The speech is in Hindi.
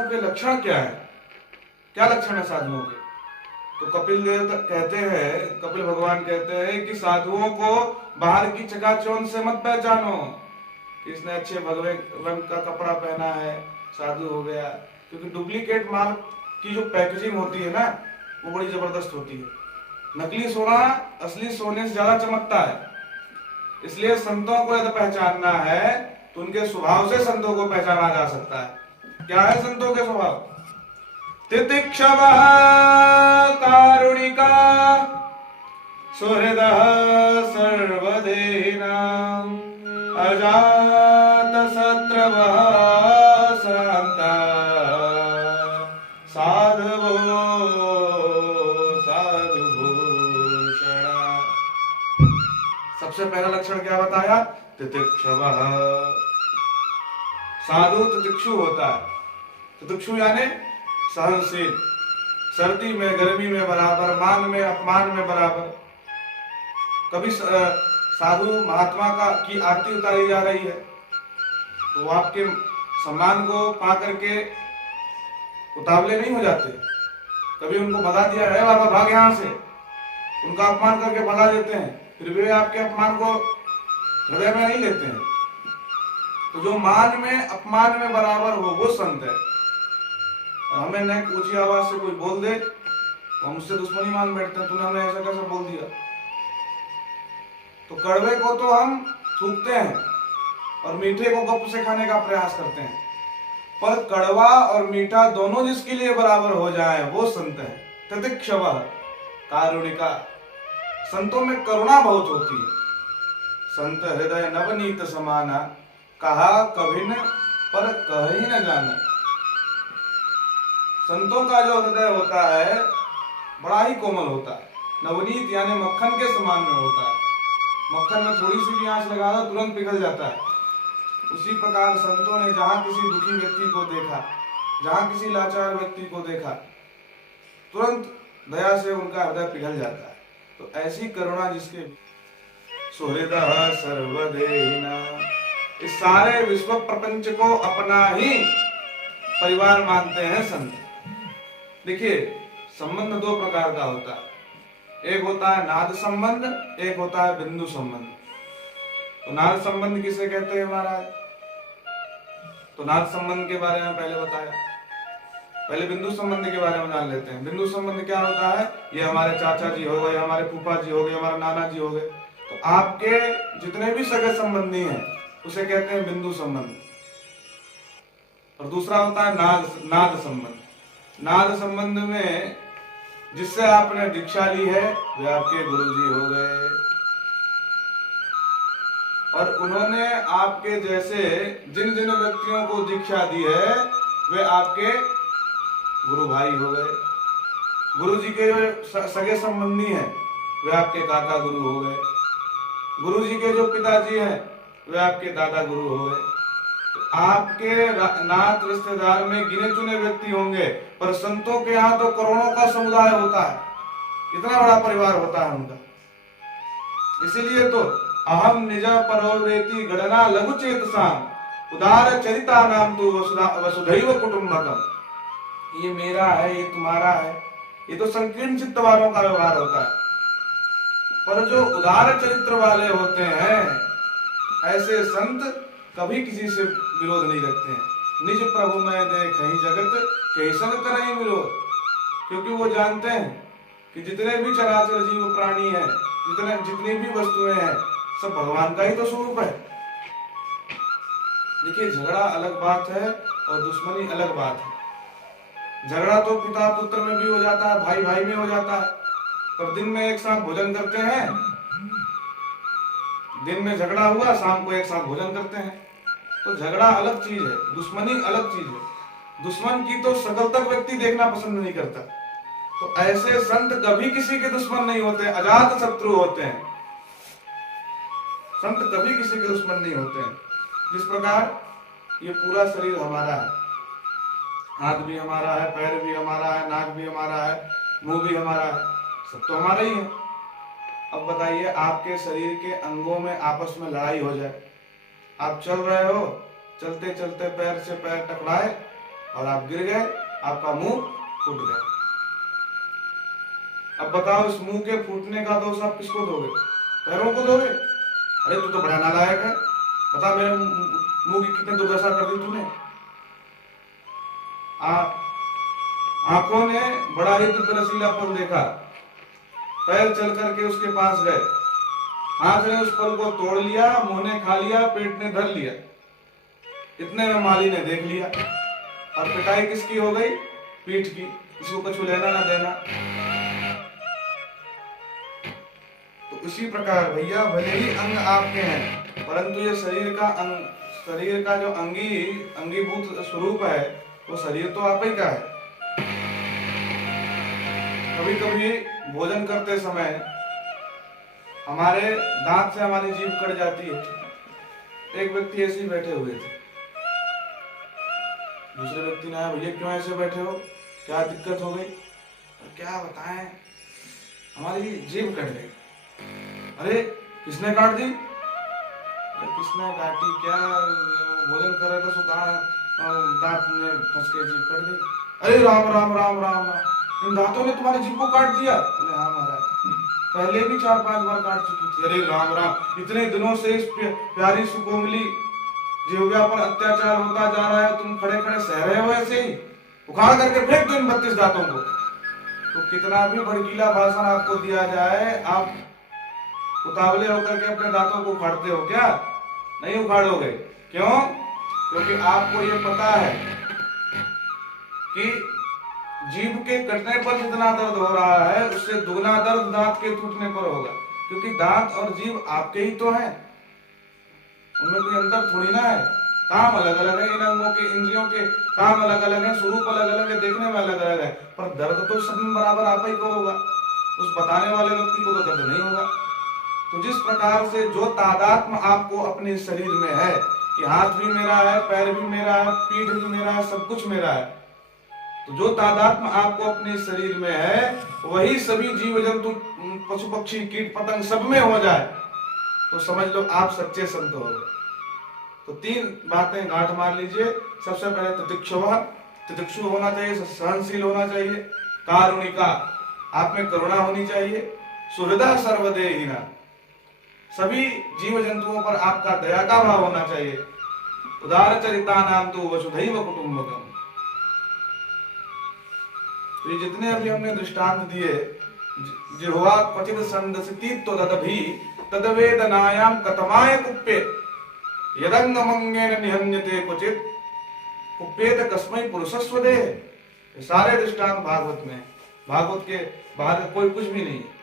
साधुओं के लक्षण क्या है, क्या लक्षण है साधुओं के? तो कपिल देव कहते हैं, कपिल भगवान कहते हैं कि साधुओं को बाहर की चकाचौंध से मत पहचानो कि इसने अच्छे भगवे रंग का कपड़ा पहना है, साधु हो गया। क्योंकि डुप्लीकेट माल की जो पैकेजिंग होती है ना, वो बड़ी जबरदस्त होती है। नकली सोना असली सोने से ज्यादा चमकता है। इसलिए संतों को यदि पहचानना है तो उनके स्वभाव से संतों को पहचाना जा सकता है। क्या है संतों के स्वभाव? तितिक्षवः कारुणिका सुहृदः सर्वदेहिनां अजातशत्रवः शान्ता साधवो साधुभूषणा। सबसे पहला लक्षण क्या बताया? तितिक्षवः। साधु तितिक्षु होता है। तितिक्षु यानी सहनशील, सर्दी में गर्मी में बराबर, मान में अपमान में बराबर। कभी साधु महात्मा की आरती उतारी जा रही है तो वो आपके सम्मान को पा करके उतावले नहीं हो जाते। कभी उनको भगा दिया है, बाबा भाग यहाँ से, उनका अपमान करके भगा देते हैं, फिर भी आपके अपमान को हृदय में नहीं लेते हैं। तो जो मान में अपमान में बराबर हो वो संत है। हमें न ऊंची आवाज से कोई बोल दे तो हम उससे दुश्मनी मान बैठते हैं, तूने हमें ऐसा कैसे बोल दिया। तो कड़वे को तो हम थूकते हैं और मीठे को गप से खाने का प्रयास करते हैं, पर कड़वा और मीठा दोनों जिसके लिए बराबर हो जाए वो संत है। तितिक्षवः कारुणिका। संतों में करुणा बहुत होती है। संत हृदय नवनीत समाना, कहा कभी न पर कह ही न जाना। संतों का जो हृदय होता है बड़ा ही कोमल होता है। नवनीत यानी मक्खन के समान में होता है। मक्खन में थोड़ी सी भी आंच लगा दो तुरंत पिघल जाता है। उसी प्रकार संतों ने जहां किसी दुखी व्यक्ति को देखा, जहां किसी लाचार व्यक्ति को देखा, तुरंत दया से उनका हृदय पिघल जाता है। तो ऐसी करुणा जिसके सुहृदः सर्वदेहिनां, इस सारे विश्व प्रपंच को अपना ही परिवार मानते हैं संत। देखिए, संबंध दो प्रकार का होता है। एक होता है नाद संबंध, एक होता है बिंदु संबंध। तो नाद संबंध किसे कहते हैं महाराज? तो नाद संबंध के बारे में पहले बताया, पहले बिंदु संबंध के बारे में जान लेते हैं। बिंदु संबंध क्या होता है? ये हमारे चाचा जी हो गए, हमारे फूफा जी हो गए, हमारे नाना जी हो गए। तो आपके जितने भी सगे संबंधी हैं उसे कहते हैं बिंदु संबंध। और दूसरा होता है नाद संबंध। नाद संबंध में जिससे आपने दीक्षा ली है वे आपके गुरुजी हो गए, और उन्होंने आपके जैसे जिन जिन व्यक्तियों को दीक्षा दी है वे आपके गुरु भाई हो गए। गुरुजी के जो सगे संबंधी हैं वे आपके काका गुरु हो गए। गुरुजी के जो पिताजी हैं वे आपके दादा गुरु हो गए। आपके नात रिश्तेदार में गिने चुने व्यक्ति होंगे, पर संतों के यहाँ तो करोड़ों का समुदाय होता है। इतना बड़ा परिवार होता है उनका। इसीलिए तो अहम निज परोवेति गणना लघु चेतसाम उदार चरिता नाम तु वसुधैव कुटुंबकम। ये मेरा है, ये तुम्हारा है, ये तो संकीर्ण चित्त वालों का व्यवहार होता है। पर जो उदार चरित्र वाले होते हैं ऐसे संत कभी किसी से विरोध नहीं रखते हैं। निज प्रभु में देखहि जगत कैसन करें विरोध। क्योंकि वो जानते हैं कि जितने भी चराचर जीव प्राणी हैं, जितनी भी वस्तुएं हैं, सब भगवान का ही तो स्वरूप है। देखिए, झगड़ा अलग बात है और दुश्मनी अलग बात है। झगड़ा तो पिता पुत्र में भी हो जाता है, भाई भाई में हो जाता है, पर दिन में एक साथ भोजन करते हैं। दिन में झगड़ा हुआ, शाम को एक साथ भोजन करते हैं। तो झगड़ा अलग चीज है, दुश्मनी अलग चीज है। दुश्मन की तो शकल तक व्यक्ति देखना पसंद नहीं करता। तो ऐसे संत कभी किसी के दुश्मन नहीं होते, अजात शत्रु होते हैं। संत कभी किसी के दुश्मन नहीं होते हैं। जिस प्रकार ये पूरा शरीर हमारा है, हाथ भी हमारा है, पैर भी हमारा है, नाक भी हमारा है, मुंह भी हमारा है, सब तो हमारा ही है। अब बताइए, आपके शरीर के अंगों में आपस में लड़ाई हो जाए, आप चल रहे हो, चलते चलते पैर से पैर टकराए और आप गिर गए, आपका मुंह फूट गया। अब बताओ, इस मुंह के फूटने का दोष आप किसको दोगे? पैरों को दोगे? अरे तू तो बड़ा नालायक है, बता मेरे मुंह की कितनी दुर्दशा कर दी तूने। आंखों ने बड़ा ही दिव्य रसीला फल देखा, पैर चल करके उसके पास गए, हाथ ने उस फल को तोड़ लिया, मुंह ने खा लिया, पेट ने धर लिया। इतने में माली ने देख लिया और पिटाई किसकी हो गई? पीठ की। किसी को कुछ लेना ना देना। तो इसी प्रकार भैया, भले ही अंग आपके हैं, परंतु ये शरीर का जो अंगीभूत स्वरूप है, वो शरीर तो आप ही का है। कभी कभी भोजन करते समय हमारे दांत से हमारी जीभ कट जाती है। एक व्यक्ति ऐसे ही बैठे हुए थे, दूसरे व्यक्ति ने आया, भैया क्यों ऐसे बैठे हो, क्या दिक्कत हो गई? क्या बताएं, हमारी जीभ कट गई। अरे किसने काट दी? किसने काटी क्या, भोजन कर रहे थे सो दांत में फंस के जीभ कट गई। अरे राम राम राम राम राम, इन दांतों ने तुम्हारी जीभ को काट दिया? बोले हाँ महाराज, पहले भी 4-5 बार काट चुकी थी। अरे राम राम, इतने दिनों से इस प्यारी सुकोमली जीवया पर अत्याचार होता जा रहा है, तुम खड़े खड़े सह रहे हो ऐसे ही? उखाड़ करके फेंक दो इन 32 दांतों को। तो कितना भी भड़कीला भाषण आपको दिया जाए, आप उतावले होकर के अपने दांतों को उखाड़ते हो क्या? नहीं उखाड़ोगे। क्यों? क्योंकि आपको ये पता है कि जीभ के कटने पर जितना दर्द हो रहा है, उससे दुगना दर्द दांत के टूटने पर होगा। क्योंकि दांत और जीभ आपके ही तो हैं, उनमें कोई अंतर थोड़ी ना है। काम अलग अलग है, इन अंगों के, इंद्रियों के काम अलग अलग है, स्वरूप अलग अलग है, देखने में अलग अलग है, पर दर्द तो सब में बराबर आप ही को होगा। उस बताने वाले व्यक्ति को तो दर्द नहीं होगा। तो जिस प्रकार से जो तादात्म्य आपको अपने शरीर में है कि हाथ भी मेरा है, पैर भी मेरा है, पीठ भी मेरा है, सब कुछ मेरा है, तो जो तादात्म्य आपको अपने शरीर में है, वही सभी जीव जंतु, पशु पक्षी, कीट पतंग सब में हो जाए तो समझ लो आप सच्चे संत हो गए। तो 3 बातें गांठ मार लीजिए। सबसे पहले तितिक्षु होना चाहिए, सहनशील होना चाहिए, कारुणिका, आप में करुणा होनी चाहिए, सुहृदा सर्वदेहिना, सभी जीव जंतुओं पर आपका दया का भाव होना चाहिए, उदार चरिता नाम तो वसुधैव कुटुंबकम। तो ये जितने अभी हमने दृष्टांत दिए, जिह्वा क्वचित् संदसति तदभि तदवेदनायाम कतमाय कुप्पे यदंगमंगेन निहन्यते क्वचित् कुप्पेत कस्मै पुरुषस्वदेह। सारे दृष्टांत भागवत में, भागवत के बाहर कोई कुछ भी नहीं है।